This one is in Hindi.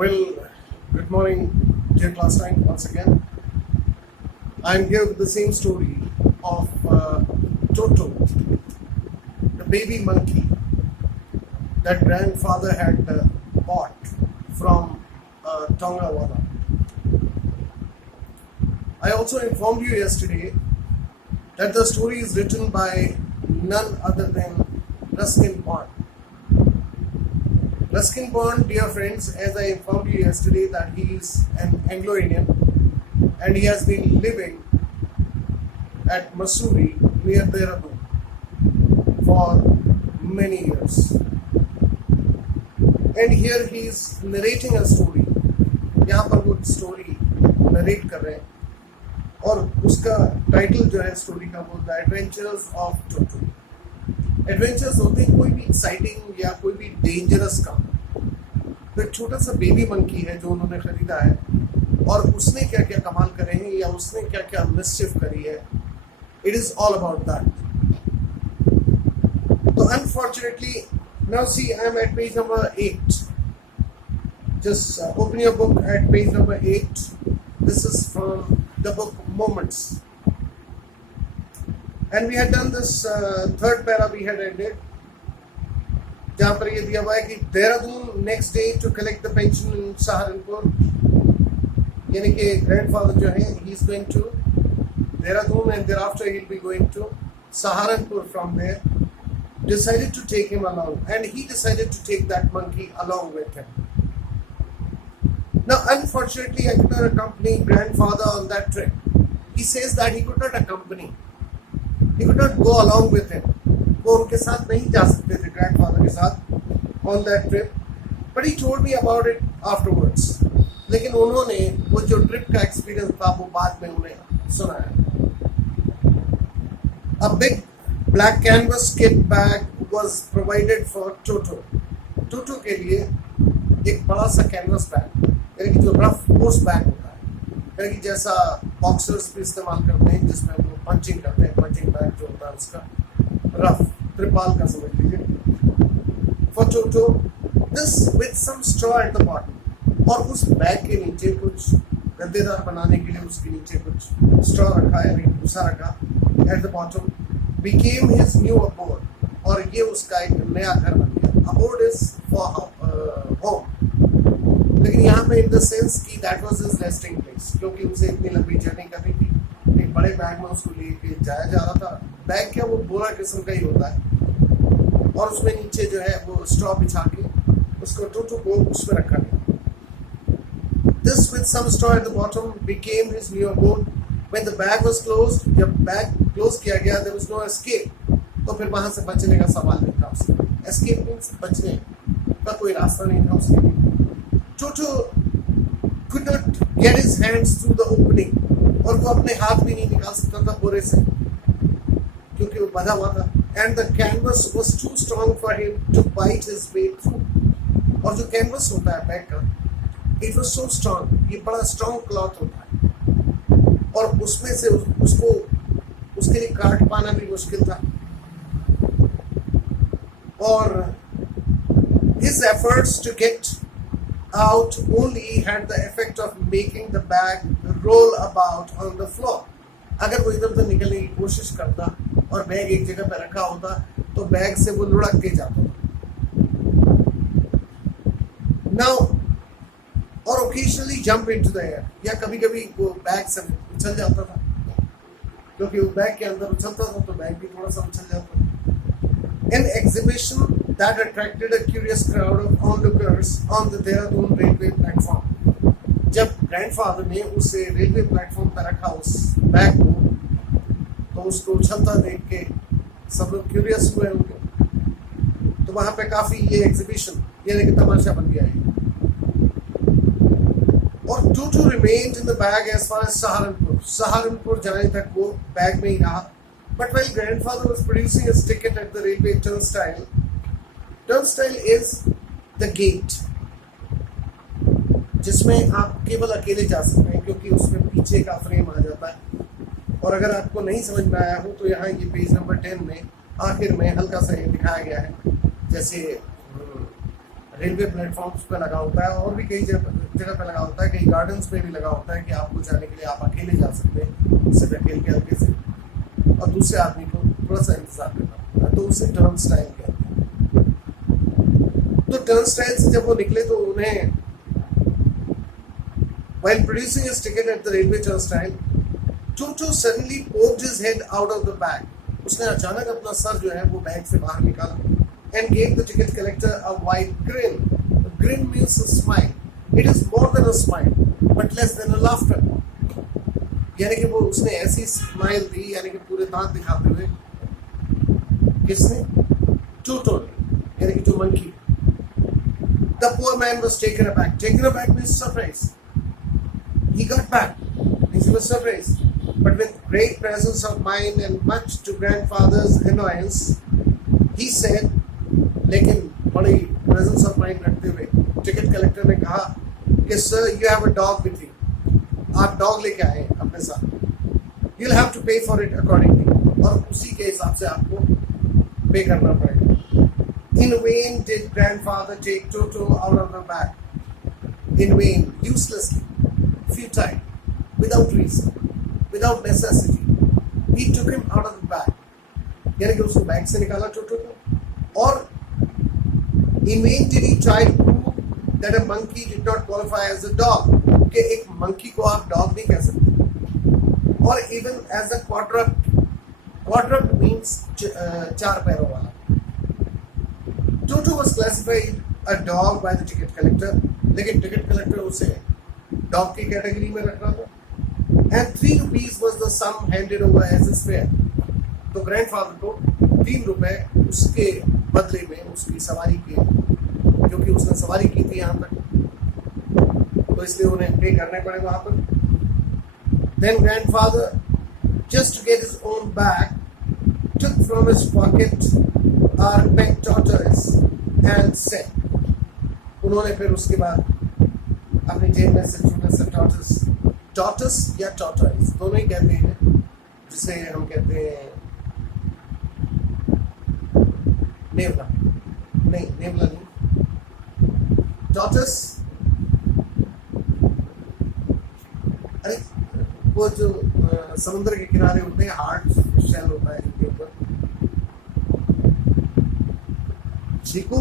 Well, good morning, dear class 9, once again. I'm here with the same story of Toto, the baby monkey that grandfather had bought from Tongawala. I also informed you yesterday that the story is written by none other than Ruskin Bond. Ruskin Bond, dear friends, as I informed you yesterday, that he is an Anglo-Indian and he has been living at Mussoorie near Dehradun for many years. And here he is narrating a story. यहाँ पर वो story narrate कर रहे हैं और उसका टाइटल जो है स्टोरी का वो the adventures of Toto. Adventures होते हैं कोई भी एक्साइटिंग या कोई भी डेंजरस काम। तो एक छोटा सा बेबी मंकी है जो उन्होंने खरीदा है और उसने क्या क्या कमाल करे हैं या उसने क्या क्या मिसचिफ करी है। It is all about that. तो unfortunately now see I am at page number 8. Just open your book at page number 8. This is from the book Moments. And we had done this third para we had ended. जहाँ पर ये दिया हुआ है कि Dehradun next day to collect the pension in Saharanpur. यानी कि grandfather जो है he is going to Dehradun and thereafter he will be going to Saharanpur from there. Decided to take him along and he decided to take that monkey along with him. Now, unfortunately, I could not accompany grandfather on that trip. He says that he could not accompany. He could not go along with him. वो उनके साथ नहीं जा सकते थे grandfather के साथ on that trip. But he told me about it afterwards. लेकिन उन्होंने वो जो ट्रिप का एक्सपीरियंस था वो बाद में उन्हें सुनाया. A big black canvas kit bag was provided for Toto. Toto के लिए एक बड़ा सा कैनवस बैग, यानी कि जो रफ पोस्ट बैग होता है, यानी कि जैसा बॉक्सर्स भी इस्तेमाल करते हैं जिसमें वो पंचिंग करते हैं, पंचिंग बैग जो होता है उसका रफ त्रिपाल का समझ लीजिए for Toto, this with some straw at the bottom. और उस बैग के नीचे कुछ गद्देदार बनाने के लिए उसके नीचे कुछ स्ट्रॉ रखा है, भूसा रखा at the bottom. Became his new abode, और ये उसका एक नया घर बन गया. अबोर्ड इज फॉर होम, लेकिन यहाँ पे इन द सेंस कि that was his resting place, क्योंकि उसे इतनी लंबी जर्नी करनी थी. एक बड़े बैग में उसको लेके जाया जा रहा था. बैग क्या, वो बोरा किस्म का ही होता है और उसमें नीचे जो है वो स्ट्रॉ बिछा के उसको टोटो को उसमें रखा गया. This with some straw at the bottom became his new abode. When the bag was closed, जब बैग क्लोज किया गया, देयर वाज नो एस्केप. तो फिर वहां से बचने का सवाल नहीं था उसका. एस्केप मींस बचने का कोई रास्ता नहीं था उसके लिए. Toto could not get his hands through the opening, और वो अपने हाथ भी नहीं निकाल सकता था बोरे से क्योंकि वो बंधा हुआ था. And the canvas was too strong for him to bite his way through. और जो कैनवस होता है बैग का, it was so strong, ये बड़ा स्ट्रॉन्ग क्लॉथ होता है और उसमें से उसको उसके लिए काट पाना भी मुश्किल था. और his efforts to get out only had the effect of making the bag roll about on the floor. अगर वो इधर उधर निकलने की कोशिश करता और बैग एक जगह पर रखा होता तो बैग से वो लुढ़क के जाता. Now, और occasionally jump into the air, या कभी कभी वो बैग से उछल जाता था क्योंकि वो बैग के अंदर उछलता था तो बैग भी थोड़ा सा उछल जाता. An exhibition that attracted a curious crowd of onlookers on the Dehradun railway platform. जब ग्रैंडफादर ने उसे रेलवे प्लेटफॉर्म पर रखा उस बैग को, तो उसको उछलता देख के सब लोग क्यूरियस हुए होंगे. तो वहां पे काफी ये एग्जीबिशन यानी कि तमाशा बन गया है. और Toto remained in the bag as far as Saharanpur जाने तक वो बैग में ही रहा. But while grandfather was producing his ticket at the railway turnstile is the gate, जिसमें आप केवल अकेले जा सकते हैं क्योंकि उसमें पीछे का फ्रेम आ जाता है. और अगर आपको नहीं समझ में आया हो तो यहाँ ये पेज नंबर 10 में आखिर में हल्का सा ये दिखाया गया है, जैसे रेलवे प्लेटफॉर्म्स पे लगा होता है और भी कई जगह पे लगा होता है, कई गार्डन्स पे भी लगा होता है कि आपको जाने के लिए आप अकेले जा सकते हैं, सिर्फ अकेले के हल्के से, और दूसरे आदमी को थोड़ा सा इंतजार करना पड़ता है, तो उसे टर्नस्टाइल कहते हैं। तो टर्नस्टाइल से जब वो निकले तो उन्हें while producing his ticket at the railway turnstile, Toto suddenly poked his head out of the bag. उसने अचानक अपना सर जो है वो बैग से बाहर निकाला and gave the ticket collector a wide grin. A grin means a smile. It is more than a smile, but less than a laughter. यानी कि वो उसने ऐसी स्माइल दी, यानी कि पूरे दांत दिखाते हुए, किसने? टोटो ने, यानी कि जो monkey. The poor man was taken aback. Taken aback means surprise. He got back. He was surprised. But with great presence of mind and much to grandfather's annoyance, he said, लेकिन बड़ी presence of mind रखते हुए टिकट कलेक्टर ने कहा कि sir, you have a dog with you. आप डॉग लेके आए अपने साथ. You'll have to pay for it accordingly. और उसी के हिसाब से आपको पे करना पड़ेगा. In vain did grandfather take Toto out of the bag. In vain, uselessly, futile, without reason, without necessity. He took him out of the bag. यानी कि उसको बैग से निकाला टोटो को, और in vain did he try to prove that a monkey did not qualify as a dog. कि एक मंकी को आप डॉग नहीं कह सकते, और even as a quadruped. Quadruped means चार पैरों वाला. Toto was classified a dog by the ticket collector, लेकिन टिकट कलेक्टर उसे डॉग की कैटेगरी में रख रहा था. And 3 rupees was the sum handed over as his fare. तो ग्रैंडफादर को 3 रुपए उसके बदले में उसकी सवारी के, क्योंकि उसने सवारी की थी यहाँ तक, तो इसलिए उन्हें पे करने पड़े वहां पर. Then grandfather, just to get his own bag, took from his pocket our pet tortoise and said, उन्होंने फिर उसके बाद अपनी जेब में से छोटा सा टॉर्टस या टॉर्टोइस दोनों ही कहते हैं, जिसे हम कहते हैं नेवला, नहीं नेवला नहीं, टॉर्टस. अरे वो जो समुद्र के किनारे होते हैं, हार्ड शेल होता है जिनके ऊपर. चीकू